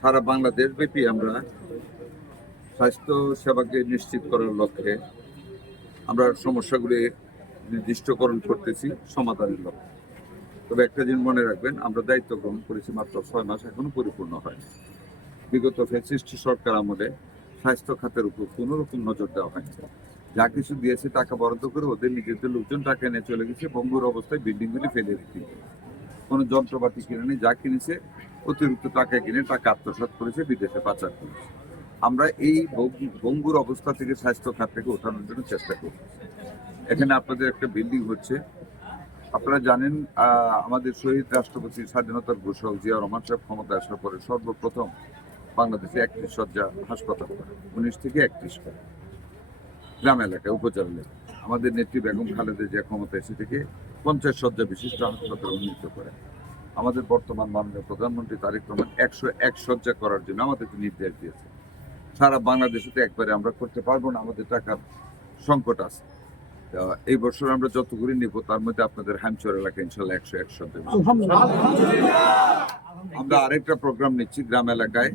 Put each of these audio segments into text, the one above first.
সারা বাংলাদেশ ব্যাপী আমরা স্বাস্থ্য সেবাকে নিশ্চিত করার লক্ষ্যে আমরা সমস্যাগুলি নির্দিষ্টকরণ করতেছি সমাধানের লক্ষ্যে। তবে একটা জিনিস মনে রাখবেন, আমরা দায়িত্ব গ্রহণ করেছি মাত্র 6 মাস, এখনো পরিপূর্ণ হয়নি। বিগত ফ্যাসিস্ট সরকার আমলে স্বাস্থ্য খাতের উপর কোনো রকম নজর দেওয়া হয়নি। যা কিছু দিয়েছে টাকা বরাদ্দ করে ওদের নিজেদের লোকজন টাকা এনে চলে গেছে, ভঙ্গুর অবস্থায় বিল্ডিংগুলি ফেলে রেখে কোনো যন্ত্রপাতি কিনে যা কিনেছে অতিরিক্ত টাকা কিনে টাকা আত্মসাৎ করেছে, বিদেশে পাচার করেছে। আমরা এই ভঙ্গুর অবস্থা থেকে স্বাস্থ্য খাতটাকে ওঠানোর জন্য চেষ্টা করছি। এখানে আপনাদের একটা বিল্ডিং হচ্ছে, আপনারা জানেন আমাদের শহীদ রাষ্ট্রপতি স্বাধীনতার ঘোষক জিয়া রহমান সাহেব ক্ষমতা আসার পরে সর্বপ্রথম বাংলাদেশে 31 শয্যা হাসপাতাল করে, 19 থেকে 31 করে গ্রাম এলাকায়, উপজেলা এলাকায়। আমাদের নেত্রী বেগম খালেদা জিয়া ক্ষমতা এসে থেকে 50 শয্যা বিশিষ্ট হাসপাতাল উন্নীত করে। আমাদের বর্তমান মাননীয় প্রধানমন্ত্রী তারেক রহমান 101 শয্যা করার জন্য আমাদেরকে নির্দেশ দিয়েছে। সারা বাংলাদেশে তো একবারে আমরা করতে পারবো না, আমাদের টাকার সংকট আছে। এই বছর আমরা যতগুলি নিব তার মধ্যে আপনাদের হামচর এলাকা ইনশাল্লাহ 101 শয্যা। আমরা আরেকটা প্রোগ্রাম নিচ্ছি, গ্রাম এলাকায়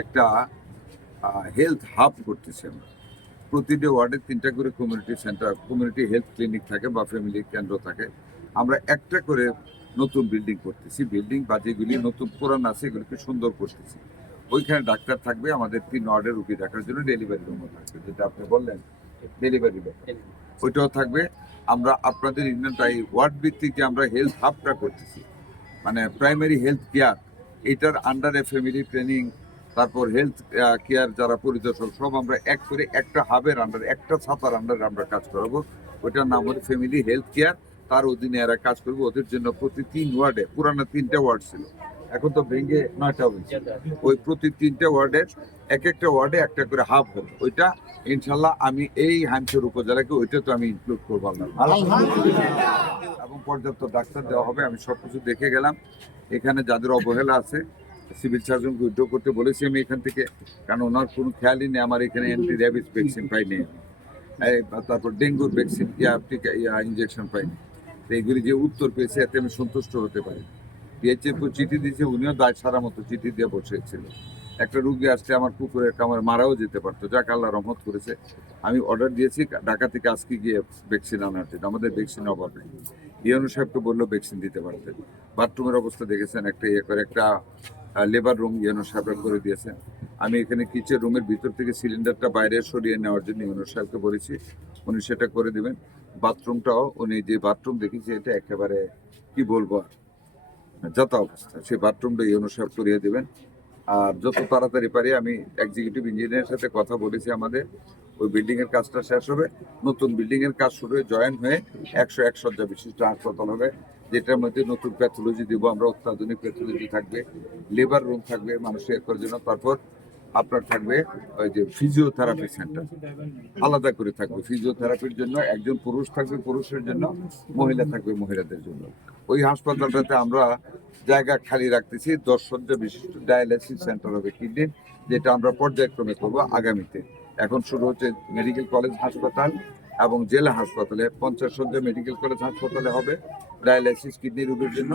একটা হেলথ হাব করতেছি আমরা। প্রতিটি ওয়ার্ডে 3টা করে community centre, community health clinic থাকে বা ফ্যামিলি কেন্দ্র থাকে। আমরা একটা করে নতুন বিল্ডিং করতেছি, বিল্ডিং বা যেগুলি নতুন পুরান আছে এগুলিকে সুন্দর করতেছি। ওইখানে ডাক্তার থাকবে, আমাদের 3 ওয়ার্ডের রুগী দেখার জন্য ডেলিভারি রুমও থাকবে, যেটা আপনি বললেন ডেলিভারি ব্যাপার, ওইটাও থাকবে। আমরা আপনাদের ইউনিয়নটাই ওয়ার্ড ভিত্তিক যে আমরা হেলথ হাবটা করতেছি, মানে প্রাইমারি হেলথ কেয়ার, এটার আন্ডারে ফ্যামিলি ট্রেনিং, তারপর হেলথ কেয়ার যারা পরিদর্শক সব আমরা এক করে একটা হাবের আন্ডারে, একটা ছাতার আন্ডারে আমরা কাজ করাবো। ওইটার নাম হচ্ছে ফ্যামিলি হেলথ কেয়ার। তার অধীনে এরা কাজ করবে। ওদের জন্য প্রতি 3 ওয়ার্ডে, পুরানো 3টা ওয়ার্ড ছিল, এখন তো ভেঙে 9টা হয়েছে, ওই প্রতি 3টা ওয়ার্ডের একটা ওয়ার্ডে একটা করে হাব হবে। ওইটা ইনশাল্লাহ আমি এই হামচর উপজেলাকে ওইটা তো আমি ইনক্লুড করবো এবং পর্যাপ্ত ডাক্তার দেওয়া হবে। আমি সবকিছু দেখে গেলাম। এখানে যাদের অবহেলা আছে সিভিল সার্জনকে উদ্যোগ করতে বলেছি আমি এখান থেকে, কারণ ওনার কোনো খেয়ালই নেই আমার এখানে অ্যান্টি র্যাবিস ভ্যাকসিন পাইনি, তারপর ডেঙ্গুর ভ্যাকসিন ইঞ্জেকশন পাইনি। তো এইগুলি যে উত্তর পেয়েছে এতে আমি সন্তুষ্ট হতে পারি। বিএইচএফ চিঠি দিয়েছে, উনিও দায় সারা মতো চিঠি দিয়ে বসেছিল। একটা রুগী আসছে আমার কুকুরের কামড়ে মারাও যেতে পারতো, যাক আল্লাহ রহমত করেছে। আমি অর্ডার দিয়েছি ঢাকা থেকে আজকে গিয়ে ভ্যাকসিন আনার জন্য, আমাদের ভ্যাকসিনের অভাব নেই। ইউনো সাহেবকে বললো ভ্যাকসিন দিতে পারতেন। বাথরুমের অবস্থা দেখেছেন, একটা করে একটা লেবার রুম ইউনো সাহেবরা করে দিয়েছেন। আমি এখানে কিচেন রুমের ভিতর থেকে সিলিন্ডারটা বাইরে সরিয়ে নেওয়ার জন্য ইউনো সাহেবকে বলেছি, উনি সেটা করে দেবেন। বাথরুমটাও উনি যে বাথরুম দেখেছি এটা একেবারে কি বলবো যত অবস্থা, সেই বাথরুমটা ইউনো সাহেব করিয়ে দেবেন। আর যত তাড়াতাড়ি পারি আমি এক্সিকিউটিভ ইঞ্জিনিয়ারের সাথে কথা বলেছি, আমাদের ওই বিল্ডিং এর কাজটা শেষ হবে, নতুন বিল্ডিং এর কাজ শুরু হয়ে জয়েন হয়ে 101 শয্যা বিশিষ্ট হাসপাতাল হবে, যেটার মধ্যে নতুন প্যাথোলজি দিব আমরা, অত্যাধুনিক প্যাথোলজি থাকবে, লেবার রুম থাকবে মানুষের করার জন্য, তারপর আপনার থাকবে ওই যে ফিজিওথেরাপি সেন্টার আলাদা করে থাকবে। ফিজিওথেরাপির জন্য একজন পুরুষ থাকবে পুরুষের জন্য, মহিলা থাকবে মহিলাদের জন্য। ওই হাসপাতালটাতে আমরা জায়গা খালি রাখতেছি, 10 শয্যা বিশিষ্ট ডায়ালিসিস সেন্টার হবে কিডনির, যেটা আমরা পর্যায়ক্রমে করবো আগামীতে। এখন শুরু হচ্ছে মেডিকেল কলেজ হাসপাতাল এবং জেলা হাসপাতালে, 50 শয্যা মেডিকেল কলেজ হাসপাতালে হবে ডায়ালিসিস কিডনি রোগীর জন্য,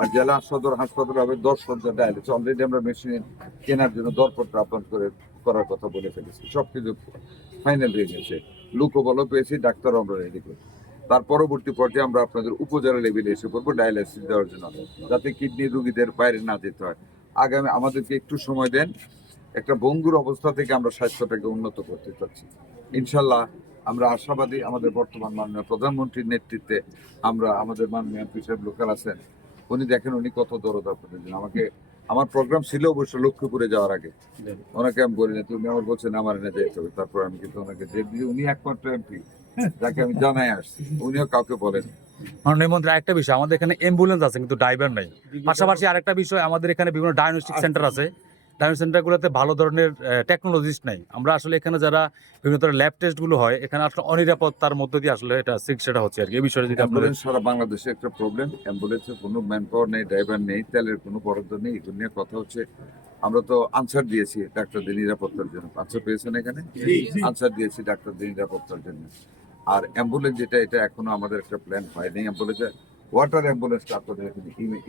আর জেলা সদর হাসপাতালে হবে 10 শয্যা ডায়ালিসিস। অলরেডি আমরা মেশিন কেনার জন্য দরপত্র আহ্বান করার কথা বলে ফেলেছি, সবকিছু ফাইনাল হয়ে গেছে, লোকবলও পেয়েছি, ডাক্তারও আমরা রেডি করছি। তার পরবর্তী পর্যায়ে আমরা আপনাদের উপজেলা লেভেলে এসে পড়বো ডায়ালিসিস দেওয়ার জন্য, যাতে কিডনি রোগীদের বাইরে না যেতে হয়। আগামী আমাদেরকে একটু সময় দেন, একটা ভঙ্গুর অবস্থা থেকে আমরা স্বাস্থ্যটাকে উন্নত করতে চাচ্ছি। ইনশাল্লাহ আমরা আশাবাদী, আমাদের বর্তমান মাননীয় প্রধানমন্ত্রীর নেতৃত্বে আমরা, আমাদের মাননীয় এমপি সাহেব লোকাল আছেন, উনি দেখেন উনি কত দরদ আপনাদের জন্য। আমার প্রোগ্রাম ছিল অবশ্য লক্ষ্মীপুরে যাওয়ার আগে, ওনাকে আমি বলি না, তুমি আমার বলছেন আমার এনে যেতে হবে, তারপর আমি কিন্তু ওনাকে যে দিয়ে, উনি একমাত্র এমপি যাকে আমি জানাই আসছি, উনিও কাউকে বলেন। মাননীয় মন্ত্রী, আরেকটা বিষয়, আমাদের এখানে অ্যাম্বুলেন্স আছে কিন্তু ড্রাইভার নাই। পাশাপাশি আরেকটা বিষয়, আমাদের এখানে বিভিন্ন ডায়াগনস্টিক সেন্টার আছে, ডায়াগনস্টিক সেন্টারগুলোতে ভালো ধরনের টেকনোলজিস্ট নাই। আমরা আসলে এখানে যারা বিভিন্ন ধরনের ল্যাব টেস্টগুলো হয়, এখানে আসলে অনিরাপত্তার মধ্য দিয়ে আসলে এটা চিকিৎসাটা হচ্ছে আর কি। এই বিষয়ে যদি আপনাদের সারা বাংলাদেশে একটা প্রবলেম, অ্যাম্বুলেন্সের কোনো ম্যান পাওয়ার নেই, ড্রাইভার নেই, তেলের কোনো বরাদ্দ নেই, এগুলো নিয়ে কথা হচ্ছে। আমরা তো আনসার দিয়েছি ডাক্তারদের নিরাপত্তার জন্য, আনসার পেয়েছেন এখানে, আনসার দিয়েছি ডাক্তারদের নিরাপত্তার জন্য। আর অ্যাম্বুলেন্স যেটা, এটা এখনো আমাদের একটা প্ল্যান হয়নি। অ্যাম্বুলেন্সে ওয়াটার অ্যাম্বুলেন্সটা আপনাদের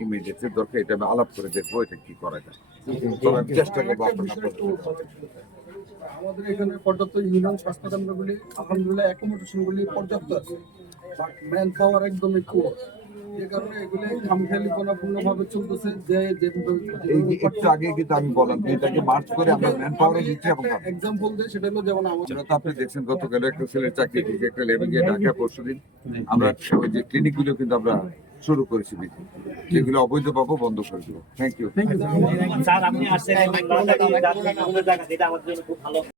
ইমিডিয়েটলি দরকার, এটা আমি আলাপ করে দেখবো এটা কি করা যায়। তবে আমি চেষ্টা করবো আপনার আমাদের এখানে পর্যাপ্ত ইউনিয়ন স্বাস্থ্য কেন্দ্রগুলি আলহামদুলিল্লাহ অ্যাকোমোডেশনগুলি পর্যাপ্ত আছে, বাট ম্যান পাওয়ার একদমই পুয়ার। যে কারণে এগুলি খামখেয়ালি পূর্ণভাবে চলতেছে। যে এই যে একটু আগে কিন্তু আমি বললাম যে এটাকে মার্চ করে আমরা ম্যান পাওয়ারে দিচ্ছি এবং এক্সাম্পল দেয়, সেটা হলো যেমন আমাদের যেটা তো আপনি দেখছেন গতকাল একটা ছেলের চাকরি থেকে একটা লেবে গিয়ে ঢাকা পরশুদিন আমরা ওই যে ক্লিনিকগুলো কিন্তু আমরা শুরু করেছি, যেগুলো অবৈধ পাবো বন্ধ করে দেবো। Thank you. স্যার আপনি আসছেন, আমাদের জায়গা যেটা আমাদের জন্য খুব ভালো।